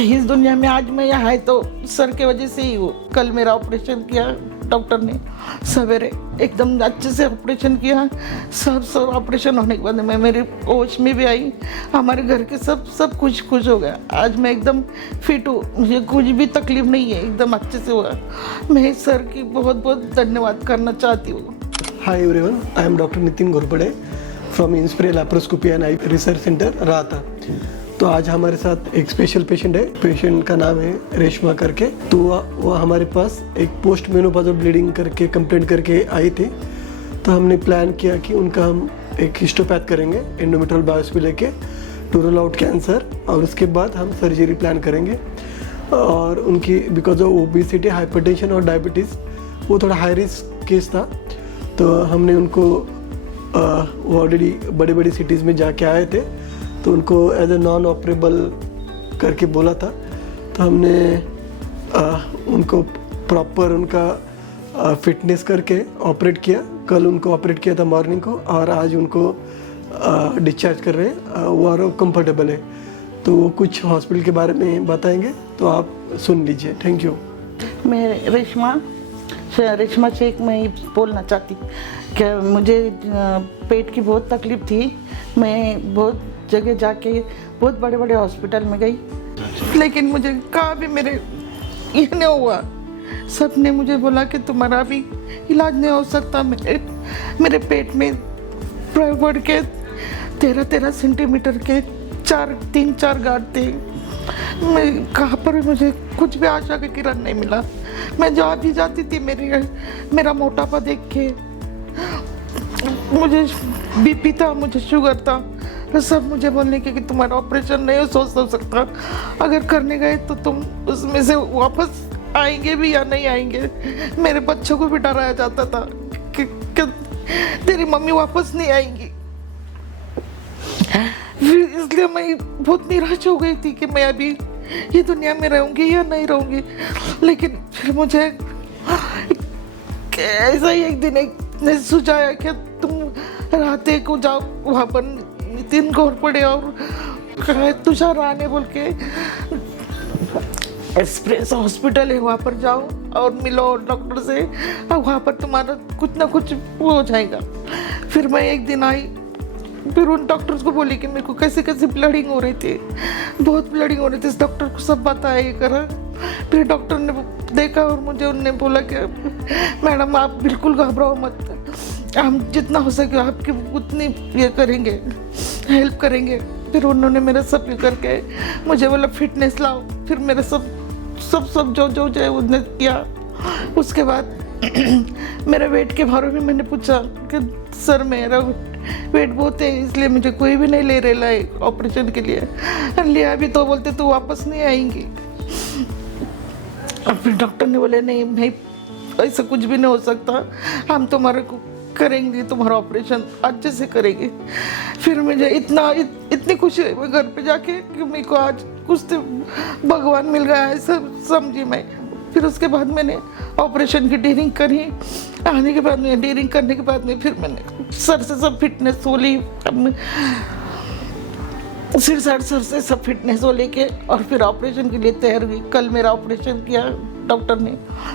इस दुनिया में आज मैं यहाँ है तो सर के वजह से ही हूँ। कल मेरा ऑपरेशन किया डॉक्टर ने सवेरे, एकदम अच्छे से ऑपरेशन किया। सब ऑपरेशन होने के बाद मैं मेरे होश में भी आई। हमारे घर के सब खुश हो गया। आज मैं एकदम फिट हूँ, मुझे कुछ भी तकलीफ नहीं है, एकदम अच्छे से हुआ। मैं सर की बहुत बहुत धन्यवाद करना चाहती हूँ। Hi everyone, I am Dr. Nitin Ghorpade from Inspire Laparoscopy and Eye Research Center राता। तो आज हमारे साथ एक स्पेशल पेशेंट है। पेशेंट का नाम है रेशमा करके। तो वो हमारे पास एक पोस्ट मेनोपॉजल ब्लीडिंग करके कंप्लेंट करके आई थी। तो हमने प्लान किया कि उनका हम एक हिस्टोपैथ करेंगे एंडोमेट्रियल बायोप्सी लेके टू रूल आउट कैंसर, और उसके बाद हम सर्जरी प्लान करेंगे। और उनकी बिकॉज ऑफ ओबेसिटी, हाइपरटेंशन और डायबिटीज़ वो थोड़ा हाई रिस्क केस था। तो हमने उनको वो ऑलरेडी बड़ी बड़ी सिटीज़ में जाके आए थे, तो उनको एज ए नॉन ऑपरेबल करके बोला था। तो हमने उनको प्रॉपर उनका फिटनेस करके ऑपरेट किया। कल उनको ऑपरेट किया था मॉर्निंग को, और आज उनको डिस्चार्ज कर रहे हैं। वो और कंफर्टेबल है। तो वो कुछ हॉस्पिटल के बारे में बताएंगे, तो आप सुन लीजिए। Thank you. मैं रेशमा शेख मैं बोलना चाहती कि मुझे पेट की बहुत तकलीफ़ थी। मैं बहुत जगह जाके बहुत बड़े बड़े हॉस्पिटल में गई, लेकिन मुझे कहाँ भी मेरे ये नहीं हुआ। सब ने मुझे बोला कि तुम्हारा अभी इलाज नहीं हो सकता। मेरे पेट में बढ़ के 13 सेंटीमीटर के 3-4 गांठ थे। मैं कहाँ पर भी मुझे कुछ भी आशा का किरण नहीं मिला। मैं जहाँ भी जाती थी मेरा मोटापा देख के, मुझे बीपी था, मुझे शुगर था, तो सब मुझे बोलने के कि तुम्हारा ऑपरेशन नहीं हो सकता। अगर करने गए तो तुम उसमें से वापस आएंगे भी या नहीं आएंगे। मेरे बच्चों को भी डराया जाता था कि तेरी मम्मी वापस नहीं आएंगी। फिर इसलिए मैं बहुत निराश हो गई थी कि मैं अभी ये दुनिया में रहूंगी या नहीं रहूंगी। लेकिन फिर मुझे ऐसा ही एक दिन एक ने सुझाया कि तुम राते को जाओ, वहाँ पर नितिन घोरपड़े और तुषार राणे बोल के एक्सप्रेस हॉस्पिटल है, वहाँ पर जाओ और मिलो डॉक्टर से, और वहाँ पर तुम्हारा कुछ ना कुछ वो हो जाएगा। फिर मैं एक दिन आई, फिर उन डॉक्टर्स को बोली कि मेरे को कैसे ब्लीडिंग हो रही थी, बहुत ब्लीडिंग हो रही थी। डॉक्टर को सब बताया ये करा। फिर डॉक्टर ने देखा और मुझे उनने बोला कि मैडम आप बिल्कुल घबराओ मत, हम जितना हो सके आपकी उतनी ये करेंगे, हेल्प करेंगे। फिर उन्होंने मेरा सब ये करके मुझे बोला फिटनेस लाओ। फिर मेरे सब जो उन्होंने किया। उसके बाद मेरे वेट के बारे में मैंने पूछा कि सर मेरा वेट बहुत है, इसलिए मुझे कोई भी नहीं ले रहा है ऑपरेशन के लिए। लिया भी तो बोलते तो वापस नहीं आएंगी। और फिर डॉक्टर ने बोले नहीं भाई ऐसा कुछ भी नहीं हो सकता, हम तुम्हारे को करेंगे, तुम्हारा ऑपरेशन अच्छे से करेंगे। फिर मुझे इतनी खुशी हुई घर पे जाके कि मेरे को आज कुछ तो भगवान मिल गया है, सब समझी मैं। फिर उसके बाद मैंने ऑपरेशन की ड्रिलिंग करी। आने के बाद में ड्रिलिंग करने के बाद में फिर मैंने सर से सब फिटनेस हो ली, सर से सब फिटनेस हो लेके, और फिर ऑपरेशन के लिए तैयार हुई। कल मेरा ऑपरेशन किया डॉक्टर ने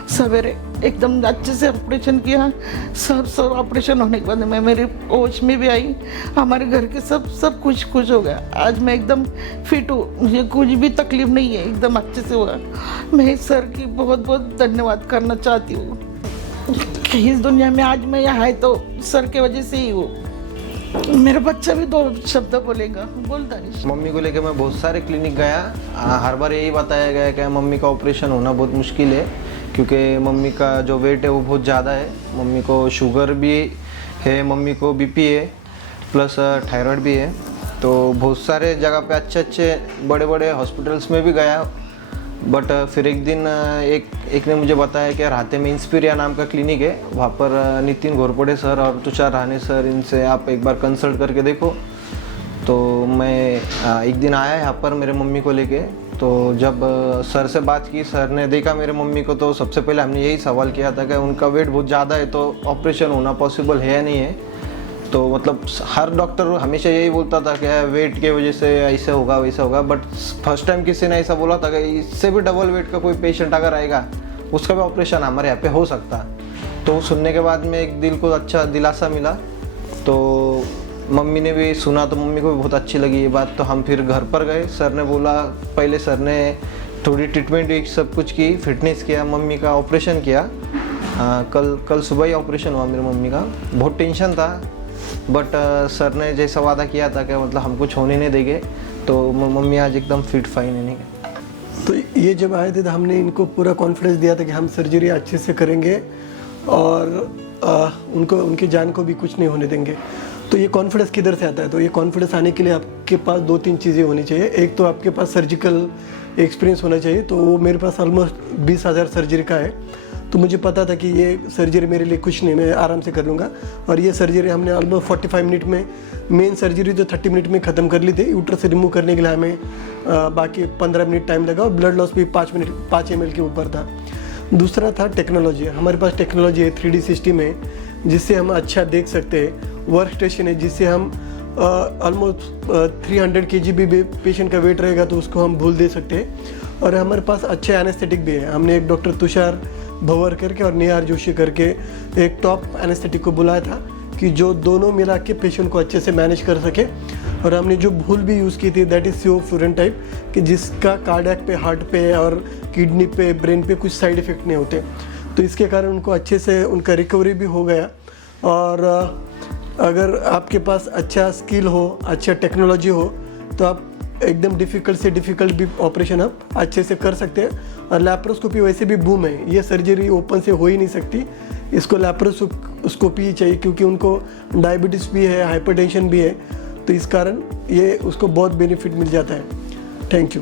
सवेरे, एकदम अच्छे से ऑपरेशन किया। सब ऑपरेशन होने के बाद मैं मेरे होश में भी आई। हमारे घर के सब खुश हो गया। आज मैं एकदम फिट हूँ, मुझे कुछ भी तकलीफ नहीं है, एकदम अच्छे से हुआ। मैं सर की बहुत बहुत धन्यवाद करना चाहती हूँ। इस दुनिया में आज मैं यहाँ है तो सर के वजह से ही हूँ। मेरा बच्चा भी 2 शब्द बोलेगा, बोल दानिश। मम्मी को लेकर मैं बहुत सारे क्लिनिक गया। हर बार यही बताया गया कि मम्मी का ऑपरेशन होना बहुत मुश्किल है, क्योंकि मम्मी का जो वेट है वो बहुत ज़्यादा है। मम्मी को शुगर भी है, मम्मी को बीपी है, प्लस थायराइड भी है। तो बहुत सारे जगह पे अच्छे बड़े बड़े हॉस्पिटल्स में भी गया। बट फिर एक दिन एक ने मुझे बताया कि राते में इंस्पिरिया नाम का क्लिनिक है, वहाँ पर नितिन घोरपड़े सर और तुषार राणे सर, इनसे आप एक बार कंसल्ट करके देखो। तो मैं एक दिन आया यहाँ पर मेरे मम्मी को लेके। तो जब सर से बात की, सर ने देखा मेरे मम्मी को, तो सबसे पहले हमने यही सवाल किया था कि उनका वेट बहुत ज़्यादा है तो ऑपरेशन होना पॉसिबल है या नहीं है। तो मतलब हर डॉक्टर हमेशा यही बोलता था कि वेट के वजह से ऐसा होगा वैसा होगा, बट फर्स्ट टाइम किसी ने ऐसा बोला था कि इससे भी डबल वेट का कोई पेशेंट अगर आएगा उसका भी ऑपरेशन हमारे यहाँ पे हो सकता। तो सुनने के बाद में एक दिल को अच्छा दिलासा मिला। तो मम्मी ने भी सुना तो मम्मी को भी बहुत अच्छी लगी ये बात। तो हम फिर घर पर गए, सर ने बोला, पहले सर ने थोड़ी ट्रीटमेंट सब कुछ की, फिटनेस किया, मम्मी का ऑपरेशन किया। कल सुबह ही ऑपरेशन हुआ मेरी मम्मी का। बहुत टेंशन था, बट सर ने जैसा वादा किया था कि मतलब हम कुछ होने नहीं देंगे, तो मम्मी आज एकदम फिट फाइन है। नहीं तो ये जब आए थे तो हमने इनको पूरा कॉन्फिडेंस दिया था कि हम सर्जरी अच्छे से करेंगे और उनको उनकी जान को भी कुछ नहीं होने देंगे। तो ये कॉन्फिडेंस किधर से आता है? तो ये कॉन्फिडेंस आने के लिए आपके पास 2-3 चीज़ें होनी चाहिए। एक तो आपके पास सर्जिकल एक्सपीरियंस होना चाहिए। तो वो मेरे पास ऑलमोस्ट 20,000 सर्जरी का है। तो मुझे पता था कि ये सर्जरी मेरे लिए कुछ नहीं, मैं आराम से कर लूँगा। और ये सर्जरी हमने ऑलमोस्ट 45 मिनट में, मेन सर्जरी तो 30 मिनट में ख़त्म कर ली थी। यूट्रस से रिमूव करने के लिए हमें बाकी 15 मिनट टाइम लगा और ब्लड लॉस भी 5 ml के ऊपर था। दूसरा था टेक्नोलॉजी। हमारे पास टेक्नोलॉजी है, 3D सिस्टम है जिससे हम अच्छा देख सकते हैं। वर्क स्टेशन है जिससे हम ऑलमोस्ट 300 kg भी पेशेंट का वेट रहेगा तो उसको हम भूल दे सकते हैं। और हमारे पास अच्छे एनेस्थेटिक भी है। हमने एक डॉक्टर तुषार भवर करके और नेहार जोशी करके एक टॉप एनेस्थेटिक को बुलाया था कि जो दोनों मिला के पेशेंट को अच्छे से मैनेज कर सके। और हमने जो भूल भी यूज़ की थी दैट इज़ सिओफ्लोराइन टाइप, कि जिसका कार्डियक पे, हार्ट पे और किडनी पे, ब्रेन पे कुछ साइड इफ़ेक्ट नहीं होते। तो इसके कारण उनको अच्छे से उनका रिकवरी भी हो गया। और अगर आपके पास अच्छा स्किल हो, अच्छा टेक्नोलॉजी हो तो आप एकदम डिफ़िकल्ट से डिफ़िकल्ट भी ऑपरेशन आप अच्छे से कर सकते हैं। और लैप्रोस्कोपी वैसे भी बूम है, ये सर्जरी ओपन से हो ही नहीं सकती, इसको लैप्रोस्कोपी ही चाहिए क्योंकि उनको डायबिटीज़ भी है, हाइपरटेंशन भी है। तो इस कारण ये उसको बहुत बेनिफिट मिल जाता है। Thank you.